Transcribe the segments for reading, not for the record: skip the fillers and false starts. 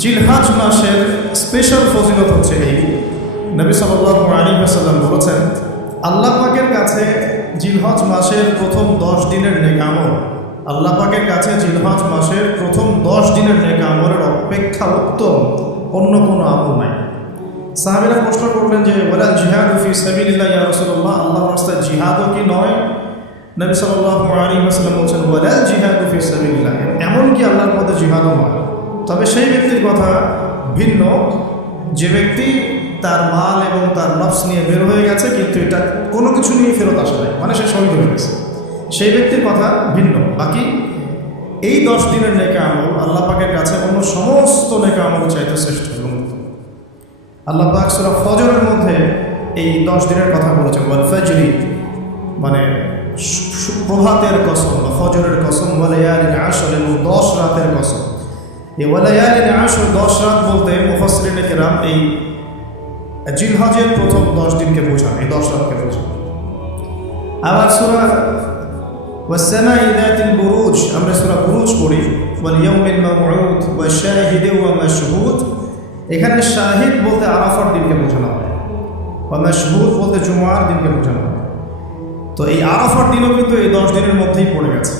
জিলহজ মাসের স্পেশাল ফজিলত হচ্ছে এই, নবী সাল্লাল্লাহু আলাইহি ওয়াসাল্লাম বলেছেন, আল্লাহ পাকের কাছে জিলহজ মাসের প্রথম 10 দিনের নেক আমল, আল্লাহ পাকের কাছে জিলহজ মাসের প্রথম 10 দিনের নেক আমলের অপেক্ষা উত্তম অন্য কোনো আমল নাই। সাহাবীরা প্রশ্ন করলেন যে ওয়ালা জিহাদু ফি সাবিলিল্লাহ ইয়া রাসূলুল্লাহ, আল্লাহর রাস্তায় জিহাদও কি নয়? নবী সাল্লাল্লাহু আলাইহি ওয়াসাল্লাম বলেছেন ওয়ালা জিহাদু ফি সাবিলিল্লাহ, এমন কি আল্লাহর পথে জিহাদও নয়। তবে সেই ব্যক্তির কথা ভিন্ন যে ব্যক্তি তার মাল এবং তার নফস নিয়ে বের হয়ে গেছে কিন্তু এটা কোনো কিছু নিয়ে ফেরত আসে নাই, মানে সে শহীদ হয়ে গেছে, সেই ব্যক্তির কথা ভিন্ন। বাকি এই 10 দিনের নেক আমল আল্লাহ পাকের কাছে অন্য সমস্ত নেক আমল চাইতে শ্রেষ্ঠ এবং আল্লাহ পাক সূরা ফজরের মধ্যে এই 10 দিনের কথা বলেছেন, ওয়াল ফাজরি মানে প্রভাতের কসম বা ফজরের কসম, ওয়াল লায়ালিন আশর এবং 10 রাতের কসম। এই ওয়াল লায়ালিন আশর 10 রাত বলতে মুফাসসিরিনে কেরাম এই জিলহজের প্রথম 10 দিনকে বোঝান, এই 10 রাতকে বোঝান। আবার সূরা ওয়াস সামাই যাতিল বুরুজ, আমরা সূরা বুরুজ পড়ি, ওয়াল ইয়াউমিল মাউউদ ওয়া শাহিদি ওয়া মাশহুদ, এখানে শাহিদ বলতে আরাফার দিনকে বোঝানো হয়, ওয়া মাশহুদ বলতে জুমার দিনকে বোঝানো হয়। তো এই আরাফার দিনও কিন্তু এই 10 দিনের মধ্যেই পড়ে গেছে।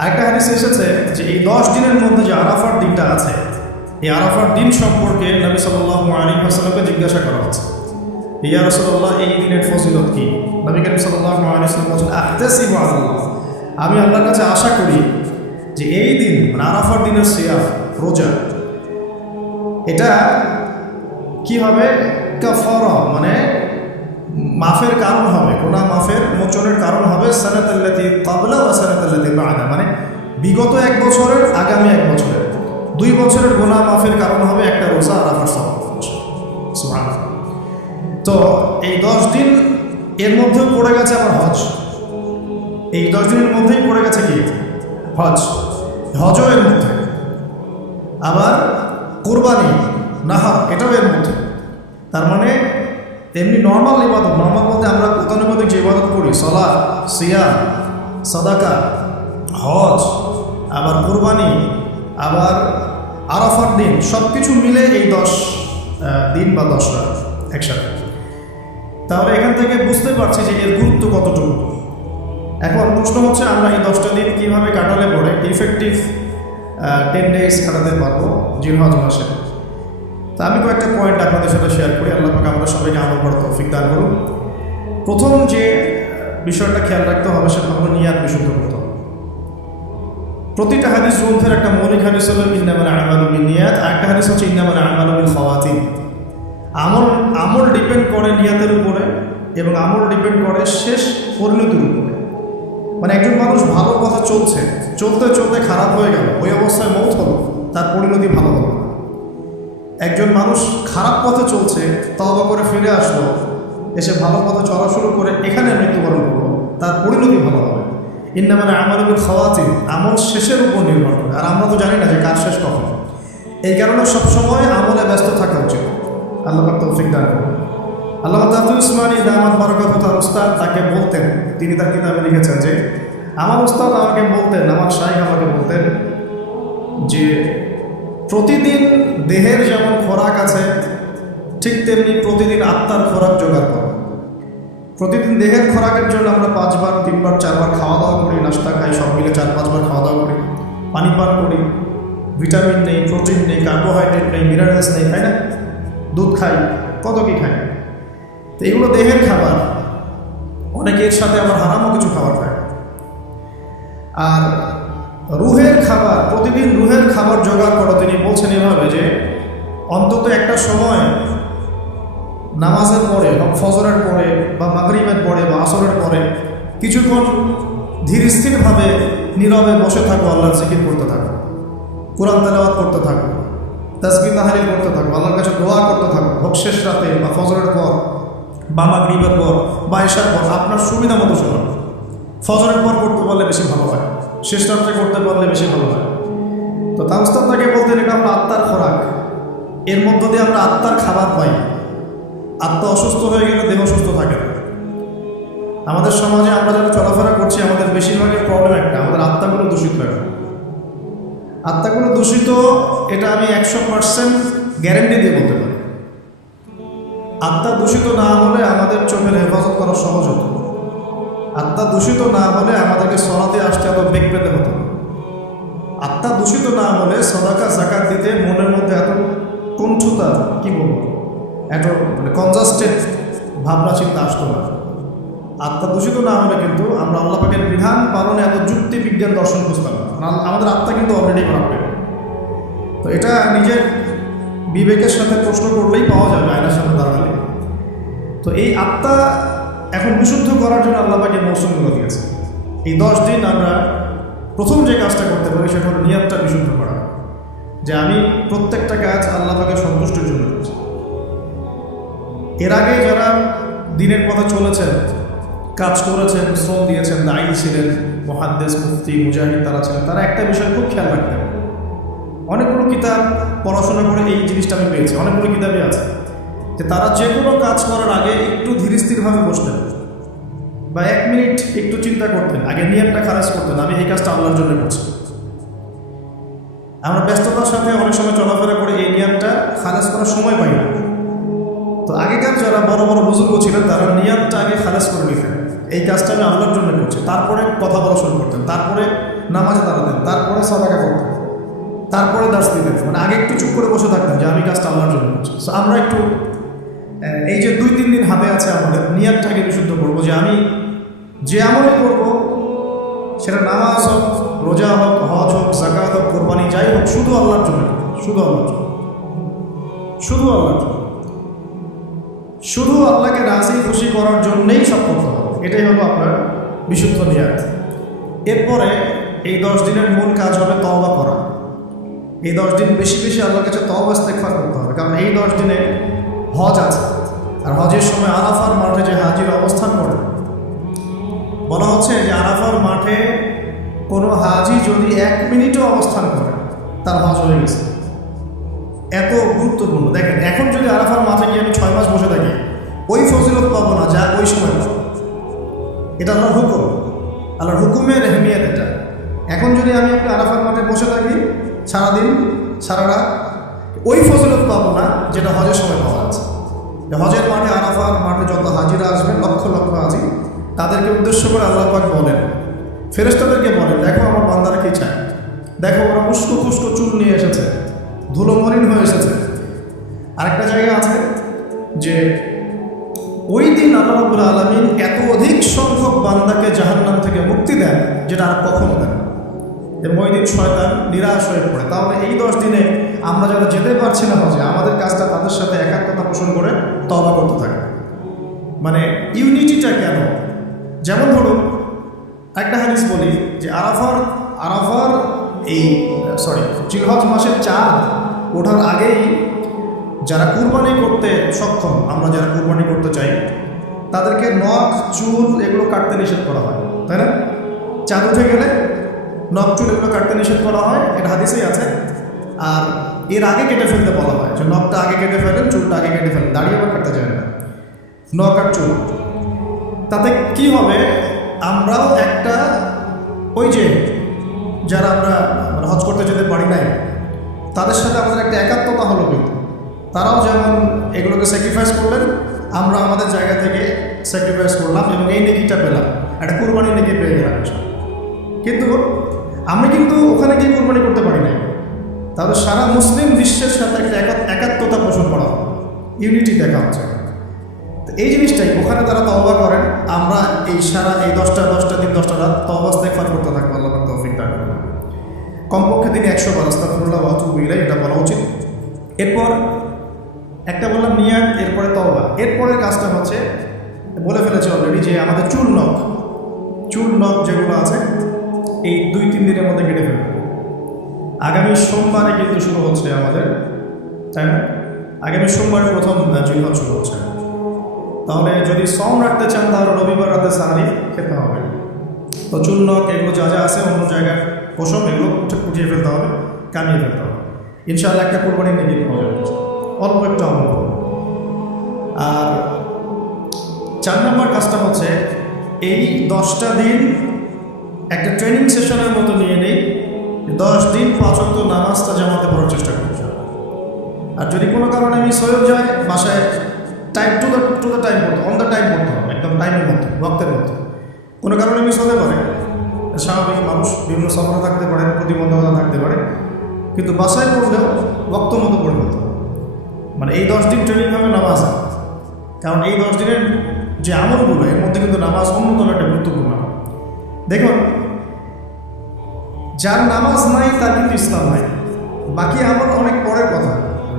আরেকটা হাদিস এসেছে যে এই 10 দিনের মধ্যে যে আরাফার দিনটা আছে, এই আরাফার দিন সম্পর্কে নবী সাল্লাল্লাহু আলাইহি ওয়াসাল্লামকে জিজ্ঞাসা করা হচ্ছে, ইয়া রাসূলুল্লাহ এই দিনের ফজিলত কি? নবী করিম সাল্লাল্লাহু আলাইহি ওয়াসাল্লাম বলেন আহতাসিবু আলাল্লাহ, আমি আল্লাহর কাছে আশা করি যে এই দিন মানে আরাফার দিনের সিয়াম রোজা এটা কি হবে, কাফারা মানে মাফের কারণ হবে, গুনাহ মাফের মোচনের কারণ হবে, সানাতাল্লাতী ক্বাবলা ওয়া সানাতাল্লাতী বা'দা, মানে বিগত 1 বছরের আগামী 1 বছরের 2 বছরের গুনাহ মাফের কারণ হবে একটা রোজা আরাফার সওয়াব। সুবহানাল্লাহ। তো এই 10 দিন এর মধ্যেও পড়ে গেছে আবার হজ, এই 10 দিনের মধ্যেই পড়ে গেছে কি হজ, হজও এর মধ্যে, আবার কুরবানি নাহার এটাও এর মধ্যে। তার মানে এমনি নর্মাল ইবাদত, নর্মাল বলতে আমরা গতানুগতিক যে ইবাদত করি, সালাত, সিয়াম, সাদাকা, হজ, আবার কুরবানি, আবার আরাফার দিন, সব কিছু মিলে এই 10 দিন বা 10 রাত একসাথে। তাহলে এখান থেকে বুঝতে পারছি যে এর গুরুত্ব কতটুকু। এখন প্রশ্ন হচ্ছে আমরা এই 10টা দিন কীভাবে কাটালে পরে ইফেক্টিভ 10 ডেজ কাটাতে পারবো জিলহজ মাসে। তা আমি কয়েকটা পয়েন্ট আপনাদের সাথে শেয়ার করি, আল্লাহ পাক আমরা সবাইকে আমল করার তৌফিক দান করুন। প্রথম যে বিষয়টা খেয়াল রাখতে হবে সেটা হলো নিয়াত বিশুদ্ধ করতে হবে। প্রতিটা হাদিস গ্রন্থের একটা মৌলিক হাদিস হলো ইন্নামাল আমালু বিন্নিয়াত, আরেকটা হাদিস হচ্ছে ইন্নামাল আমালু বিল খাওয়াতিম। আমল ডিপেন্ড করে নিয়াতের উপরে এবং আমল ডিপেন্ড করে শেষ পরিণতির উপরে। মানে একজন মানুষ ভালো কথা চলছে, চলতে চলতে খারাপ হয়ে গেল, ওই অবস্থায় মৌত হলো, তার পরিণতি ভালো হলো। একজন মানুষ খারাপ পথে চলছে, তওবা করে ফিরে আসলো, এসে ভালো পথে চলা শুরু করে এখানে মৃত্যুবরণ করলো, তার পরিণতি ভালো হবে। ইন্নামাল আমালু বিল খাওয়াতিম, আমল শেষের উপর নির্ভর করে, আর আমরা তো জানি না যে কার শেষ কখন। এই কারণে সবসময় আমলে ব্যস্ত থাকা উচিত। আল্লাহ পাক তৌফিক দান করুন। আল্লামা তাকি উসমানী দামাত বারাকাতুহু তার উস্তাদ তাকে বলতেন, তিনি তার কিতাবে লিখেছেন যে আমার উস্তাদ আমাকে বলতেন, আমার শাইখ আমাকে বলতেন যে প্রতিদিন দেহের যেমন খোরাক আছে ঠিক তেমনি প্রতিদিন আত্মার খোরাক জোগাড় করো। প্রতিদিন দেহের খোরাকের জন্য আমরা 5 বার 3 বার 4 বার খাওয়া দাওয়া করি, নাস্তা খাই, সব মিলে 4-5 বার খাওয়া দাওয়া করি, পানি পান করি, ভিটামিন নেই, প্রোটিন নেই, কার্বোহাইড্রেট নেই, মিনারেলস নেই, তাই না? দুধ খাই, কত কি খাই। তো এগুলো দেহের খাবার, অনেকের সাথে আবার হারামও কিছু খাবার খায়। আর রুহের খাবার, প্রতিদিন রুহের খাবার জোগাড় করো। তিনি বলছেন এভাবে যে অন্তত একটা সময় নামাজের পরে বা ফজরের পরে বা মাগরিবের পরে বা আসরের পরে কিছুক্ষণ ধীর স্থিরভাবে নীরবে বসে থাকো, আল্লাহর জিকির করতে থাকো, কোরআন তেলাওয়াত করতে থাকো, তাসবিহ তাহলিল করতে থাকো, আল্লাহর কাছে দোয়া করতে থাকো, হোক শেষ রাতে বা ফজরের পর বা মাগরিবের পর বা ইশার পর, আপনার সুবিধা মতো শোনো। ফজরের পর করতে পারলে বেশি ভালো হয়, শেষ রাত্রে করতে পারলে বেশি ভালো হয়। তো তার উস্তাদ তাকে বলতেন এটা আমরা আত্মার খোরাক, এর মধ্য দিয়ে আমরা আত্মার খাবার পাই। আত্মা অসুস্থ হয়ে গেলে দেহ সুস্থ থাকে না। আমাদের সমাজে আমরা যারা চলাফেরা করছি আমাদের বেশিরভাগের প্রবলেম একটা, আমাদের আত্মাগুলো দূষিত হয়ে গেল। আত্মাগুলো দূষিত, এটা আমি 100% গ্যারেন্টি দিয়ে বলতে পারি। আত্মা দূষিত না হলে আমাদের চোখের হেফাজত করা সহজ হতো। আত্মা দূষিত না হলে আমাদেরকে সলাতে আসতে এত বেগ পেতে হতো। আত্মা দূষিত না হলে সদাকা জাকাত দিতে মনের মধ্যে এত কুণ্ঠতা, কি বলবো, এত কনজাস্টেড ভাবনা চিন্তা আসতো না। আত্মা দূষিত না হলে কিন্তু আমরা আল্লাহ পাকের বিধান পালনে এত যুক্তি বিজ্ঞান দর্শন বুঝতাম না। আমাদের আত্মা কিন্তু অলরেডি পারবে। তো এটা নিজের বিবেকের সাথে প্রশ্ন করলেই পাওয়া যাবে, আয়নার সামনে দাঁড়ালে। তো এই আত্মা এখন বিশুদ্ধ করার জন্য আল্লাহ পাকের মৌসুমগুলো দিয়েছে। এই 10 দিন আমরা প্রথম যে কাজটা করতে পারি সেটা হলো নিয়তটা বিশুদ্ধ করা, যে আমি প্রত্যেকটা কাজ আল্লাহ পাকের সন্তুষ্টির জন্য করছি। এর আগে যারা দিনের পথে চলেছেন, কাজ করেছেন, শ্রম দিয়েছেন, দায়ী ছিলেন, মুহাদ্দিস, মুফতি, মুজাহিদ তারা ছিলেন, তারা একটা বিষয় খুব খেয়াল রাখতেন। অনেকগুলো কিতাব পড়াশোনা করে এই জিনিসটা আমি পেয়েছি, অনেকগুলো কিতাবে আছে যে তারা যে কোনো কাজ করার আগে একটু ধীরস্থিরভাবে বসতেন বা 1 মিনিট একটু চিন্তা করতেন, আগে নিয়তটা খারাজ করতেন, আমি এই কাজটা আল্লাহর জন্য করছি। আমরা ব্যস্ততার সাথে অনেক সময় চলাফেরা করে এই নিয়তটা খারাজ করার সময় পাই না। তো আগেকার যারা বড় বড় বুজুর্গ ছিলেন তারা নিয়তটা আগে খারাজ করে নিতেন, এই কাজটা আমি আল্লাহর জন্য করছি। তারপরে কথা বলা শুরু করতেন, তারপরে নামাজে দাঁড়াতেন, তারপরে সাদাকা করতেন, তারপরে দাস দিতেন। মানে আগে একটু চুপ করে বসে থাকতেন যে আমি কাজটা আল্লাহর জন্য করছি। তো আমরা একটু এই যে 2-3 দিন হাতে আছে আমাদের, নিয়তটাকে বিশুদ্ধ করবো যে আমি যে আমলই করবো, সেটা নামাজ হোক, রোজা হোক, হজ হোক, জাকাত হোক, কোরবানি যাই হোক, শুধু আল্লাহর জন্য, শুধু আল্লাহর জন্য, শুধু আল্লাহর জন্য, শুধু আল্লাহকে রাজি খুশি করার জন্যেই সব করতে হবে। এটাই হলো আপনার বিশুদ্ধ নিয়ত। এরপরে এই 10 দিনের মূল কাজ হবে তওবা করা। এই 10 দিন বেশি বেশি আল্লাহর কাছে তওবা ইস্তেগফার করতে হবে, কারণ এই 10 দিনে হজ আছে। আর হজের সময় আরাফার মাঠে যে হাজির অবস্থান করে, বলা হচ্ছে যে আরাফার মাঠে কোনো হাজি যদি 1 মিনিটও অবস্থান করে তার হজ হয়ে গেছে। এত গুরুত্বপূর্ণ। দেখেন, এখন যদি আরাফার মাঠে গিয়ে আমি 6 মাস বসে থাকি, ওই ফজিলত পাবো না যা ওই সময় পাবো। এটা আল্লাহর হুকুম, আল্লাহর হুকুমের এহমিয়ত এটা। এখন যদি আমি আপনি আরাফার মাঠে বসে থাকি সারাদিন সারা রাত, ওই ফজিলত পাবো না যেটা হজের সময় পাওয়া যাচ্ছে। হজের মাঠে, আরাফার মাঠে যত হাজিরা আসবেন, লক্ষ লক্ষ হাজি, তাদেরকে উদ্দেশ্য করে আল্লাহ পাক বলেন, ফেরেশতাদেরকে বলেন, দেখো আমার বান্দারা কি চায়, দেখো ওরা উস্কো খুস্কো চুল নিয়ে এসেছে, ধুলো মলিন হয়ে এসেছে। আরেকটা জায়গা আছে যে ওই দিন আল্লাহ রাব্বুল আলামিন এত অধিক সংখ্যক বান্দাকে জাহান্নাম থেকে মুক্তি দেন যেটা আর কখনো দেন, এবং ওই দিন শয়তান নিরাশ হয়ে পড়ে। তাহলে এই 10 দিনে আমরা যারা যেতে পারছি না হজে, আমাদের কাজটা তাদের সাথে একাত্মতা পোষণ করে তওবা করতে থাকে। মানে ইউনিটিটা কেন? যেমন ধরুন একটা হাদিস বলি যে আরাফার এই জিলহজ মাসের চাঁদ ওঠার আগেই যারা কুরবানি করতে সক্ষম, আমরা যারা কুরবানি করতে চাই, তাদেরকে নখ, চুল এগুলো কাটতে নিষেধ করা হয়, তাই না? চাঁদ উঠে গেলে নখ, চুল এগুলো কাটতে নিষেধ করা হয়, এটা হাদিসেই আছে। আর এর আগে কেটে ফেলতে বলা হয়, যে নখটা আগে কেটে ফেলেন, চুলটা আগে কেটে ফেলেন, দাঁড়িয়ে আবার কাটতে যায় না, নখ আর চুল। তাতে কি হবে, আমরাও একটা ওই যে যারা আমরা হজ করতে যেতে পারি নাই, তাদের সাথে আমাদের একটা একাত্মতা হলো। কিন্তু তারাও যেমন এগুলোকে স্যাক্রিফাইস করলেন, আমরা আমাদের জায়গা থেকে স্যাক্রিফাইস করলাম এবং এই নেকিটা পেলাম, একটা কুরবানি নেকি পেয়ে গেলাম। কিন্তু আমি কিন্তু ওখানে গিয়ে কুরবানি করতে পারি নাই। তাহলে সারা মুসলিম বিশ্বের সাথে একটা একাত্মতা পোষণ করা, ইউনিটি দেখা হচ্ছে। তো এই জিনিসটাই ওখানে তারা তওবা করেন, আমরা এই সারা এই 10টা দিন 10টা রাত তওবা ইস্তেগফার করতে থাকবো। আল্লাহ পাক তৌফিক দান করুন। কমপক্ষে দিনে 100 বার আস্তাগফিরুল্লাহ ওয়া আতুবু ইলাইহি, এটা বলা উচিত। এরপর একটা বললাম নিয়াত, এরপরে তওবা। এরপরের কাজটা হচ্ছে, বলে ফেলেছে অলরেডি, যে আমাদের চুল নখ যেগুলো আছে এই 2-3 দিনের মধ্যে কেটে ফেলবে। আগামী সোমবারে কিন্তু শুরু হচ্ছে আমাদের, তাই না? আগামী সোমবারে প্রথম জিলহজ শুরু হচ্ছে। তাহলে যদি সম রাখতে চান তাহলে রবিবার রাতে সাহারি খেতে হবে। তো চুল নখ এগুলো যা যা আছে অন্য জায়গার পশম, এগুলো উঠিয়ে ফেলতে হবে, কামিয়ে ফেলতে হবে। ইনশাআল্লাহ একটা কোরবানির নেকি পাওয়া যাবে, অল্প একটু আমল করব। আর 4 নম্বর কাজটা হচ্ছে, এই 10টা দিন একটা ট্রেনিং সেশনের মতো নিয়ে নেই 10 দিন 5 ওয়াক্ত নামাজটা জামাতে পড়ার চেষ্টা করব। আর যদি কোনো কারণে মিস হয়ে যায়, বাসায় টাইম টু দ্য টাইম পড়তে, অন দ্য টাইম পড়তে হবে, একদম টাইমের মতো, ওয়াক্তের মতো। কোনো কারণে মিস হতে পারে, স্বাভাবিক মানুষ, বিভিন্ন সফরে থাকতে পারে, প্রতিবন্ধকতা থাকতে পারে, কিন্তু বাসায় পড়লেও ওয়াক্ত মতো পড়ে ফেলতে হবে। মানে এই 10 দিন ট্রেনিং হবে নামাজ, কারণ এই 10 দিনের যে আমলগুলো, এর মধ্যে কিন্তু নামাজ অন্যতম একটা গুরুত্বপূর্ণ। দেখুন, যার নামাজ নাই তার কিন্তু ইসলাম নাই, বাকি আমল অনেক পরের কথা।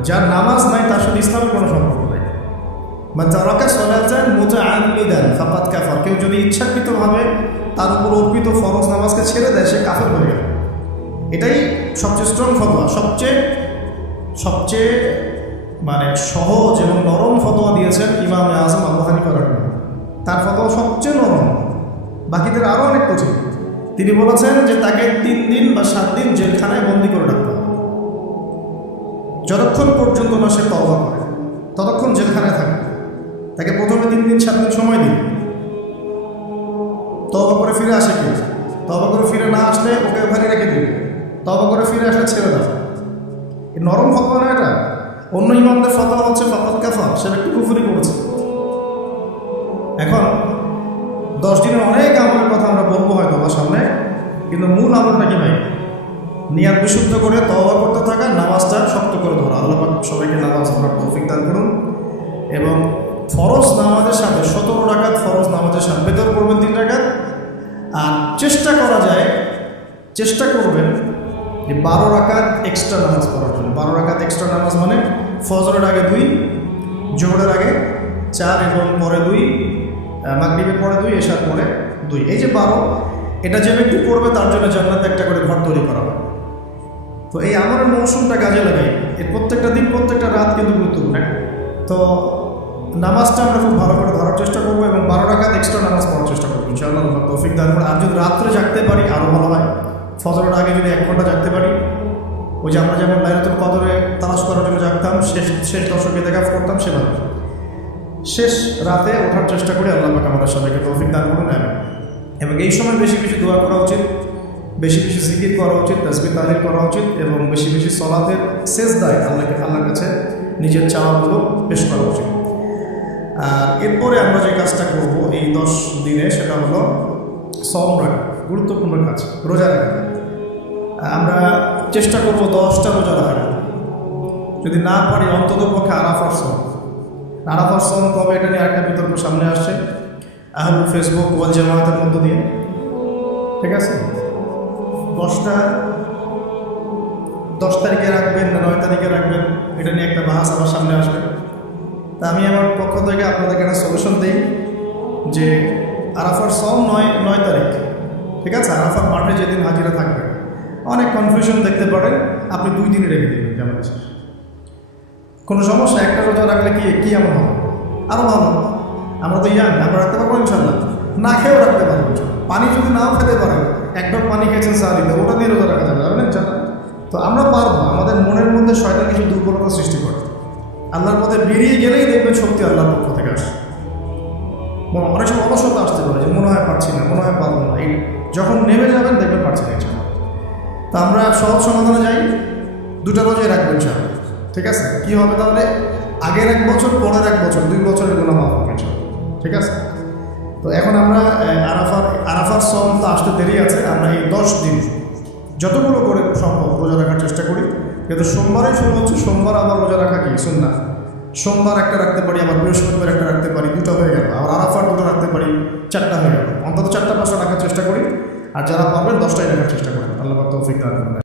যার নামাজ নাই তার সাথে ইসলামের কোনো সম্পর্ক নাই। মানে তারাকা সালাতান মুতাআম্মিদান ফাকাদ কাফার, কেউ যদি ইচ্ছাকৃতভাবে তার উপর অর্পিত ফরজ নামাজকে ছেড়ে দেয়, সে কাফের হয়ে গেল। এটাই সবচেয়ে স্ট্রং ফতোয়া, সবচেয়ে মানে সহজ এবং নরম ফতোয়া দিয়েছেন ইমাম আজম আবু হানিফা রাহিমাহুল্লাহ। তার ফতোয়া সবচেয়ে নরম, বাকিদের আরও অনেক কঠিন। তিনি বলেছেন যে তাকে 3 দিন বা 7 দিন জেলখানায় বন্দি করে রাখতে হবে। যতক্ষণ পর্যন্ত না সে তওবা করে ততক্ষণ জেলখানায় থাকবে। তাকে প্রথমে 3 দিন 7 দিন সময় দিন, তওবা করে ফিরে আসে কেউ, তওবা করে ফিরে না আসলে ওকে ওখানে রেখে দিবে, তওবা করে ফিরে আসলে ছেড়ে দাও। এই নরম ফতোয়া না এটা। অন্য ইমামদের ফতোয়া হচ্ছে ফাকাদ কাফার, সে ব্যক্তি কুফরি করেছে। এখন 10 দিনের অনেক আমলের কথা আমরা বলবো হয়তো বা সামনে, কিন্তু মূল আমলটা কি ভাই? নিয়াত বিশুদ্ধ করে তওবা করতে থাকা, নামাজটা শক্ত করে ধরা। আল্লাহ পাক সবাইকে নামাজ পড়ার তৌফিক দান করুন। এবং ফরজ নামাজের সাথে 17 রাকাত ফরজ নামাজের সাথে বেতর করবেন 3 রাকাত। আর চেষ্টা করা যায়, চেষ্টা করবেন যে 12 রাকাত এক্সট্রা নামাজ পড়ার জন্য। 12 রাকাত এক্সট্রা নামাজ মানে ফজরের আগে 2, জোহরের আগে 4 এবং পরে 2, মাগরিবের পরে 2, এশার পরে 2। এই যে 12, এটা যে ব্যক্তি পড়বে তার জন্য জান্নাতে একটা করে ঘর তৈরি করা হয়। তো এই আমলের মৌসুমটা কাজে লাগাই, এর প্রত্যেকটা দিন প্রত্যেকটা রাত কিন্তু গুরুত্বপূর্ণ। তো নামাজটা আমরা খুব ভালো করে ধরার চেষ্টা করবো এবং 12 রাকাত এক্সট্রা নামাজ পড়ার চেষ্টা করবো ইনশাআল্লাহ, তৌফিক দান করে। আর যদি রাত্রে জাগতে পারি আরও ভালো হয়। ফজরের আগে যদি 1 ঘন্টা জাগতে পারি, ওই যে আমরা যেমন লাইলাতুল কদরে তালাশ করার জন্য জাগতাম, শেষ দশকে দেখা করতাম, সেভাবে শেষ রাতে ওঠার চেষ্টা করি। আল্লাহ পাক আমাদের সবাইকে তৌফিক দান করুন। এবং এই সময় বেশি বেশি দোয়া করা উচিত, বেশি বেশি জিকির করা উচিত, তাসবিহ তাহলিল করা উচিত এবং বেশি বেশি সলাতের সেজদায় আল্লাহর কাছে নিজের চাওয়াগুলো পেশ করা উচিত। আর এরপরে আমরা যে কাজটা করব এই 10 দিনে, সেটা হলো সওম রাখা, গুরুত্বপূর্ণ কাজ, রোজা রাখা। আমরা চেষ্টা করব 10টা রোজা রাখার। যদি না পারি অন্তত পক্ষে আরাফার সওম। আরাফার সওম কবে, এটা নিয়ে একটা বিতর্ক সামনে আসছে আহলুল ফেসবুক ওয়াল জামায়াতের মধ্য দিয়ে, ঠিক আছে? 10 তারিখে রাখবেন না 9 তারিখে রাখবেন, এটা নিয়ে একটা বাহাস আমার সামনে আসবে। তা আমি আমার পক্ষ থেকে আপনাদেরকে একটা সলিউশন দিই যে আরাফার সওম 9 তারিখ, ঠিক আছে? আরাফার মাঠে যেদিন হাজিরা থাকবে, অনেক কনফিউশন দেখতে পারেন, আপনি 2 দিনই রেখে দেবেন, যেমন আছে কোনো সমস্যা। একটা রোজা রাখলে কি এমন হবে? আরও ভালো। আমরা তো আমরা রাখতে পারবো ইনশাল্লাহ, না খেয়েও রাখতে পারবো। পানি যদি নাও খেতে পারেন, 1 ড্রপ পানি খেয়েছেন সাহারিতে, ওটা দিয়ে রোজা রাখা যাবে, জানেন ইনশাল্লাহ। তো আমরা পারবো। আমাদের মনের মধ্যে শয়তান কিছু দুর্বলতা সৃষ্টি করে, আল্লাহর পথে বেরিয়ে গেলেই দেখবেন শক্তি আল্লাহর পক্ষ থেকে আসে। অনেক সময় অলসতা আসতে পারে যে মনে হয় পারছি না, মনে হয় পারবো না, এই যখন নেমে যাবেন দেখবেন পারছি না ইনশাল্লাহ। তো আমরা সহজ সমাধানে যাই, 2টা রোজাই রাখবেন ইনশাল্লাহ, ঠিক আছে? কী হবে তাহলে? আগের 1 বছর, পরের 1 বছর, 2 বছরের গুনাহ মাফ হবে ইনশাল্লাহ, ঠিক আছে? তো এখন আমরা আরাফার সওম তো আসতে দেরি আছে। আমরা এই 10 দিন যতগুলো করে সম্ভব রোজা রাখার চেষ্টা করি। কিন্তু সোমবারে শুরু হচ্ছে, সোমবার আবার রোজা রাখা কি সুন্নাহ। সোমবার একটা রাখতে পারি, আবার বৃহস্পতিবার একটা রাখতে পারি, 2টা হয়ে গেল। আবার আরাফার 2টা রাখতে পারি, 4টা হয়ে গেল। অন্তত 4টা 5টা রাখার চেষ্টা করি। আর যারা পারবেন 10টাই রাখার চেষ্টা করেন। আল্লাহ পাক তৌফিক দান করুন।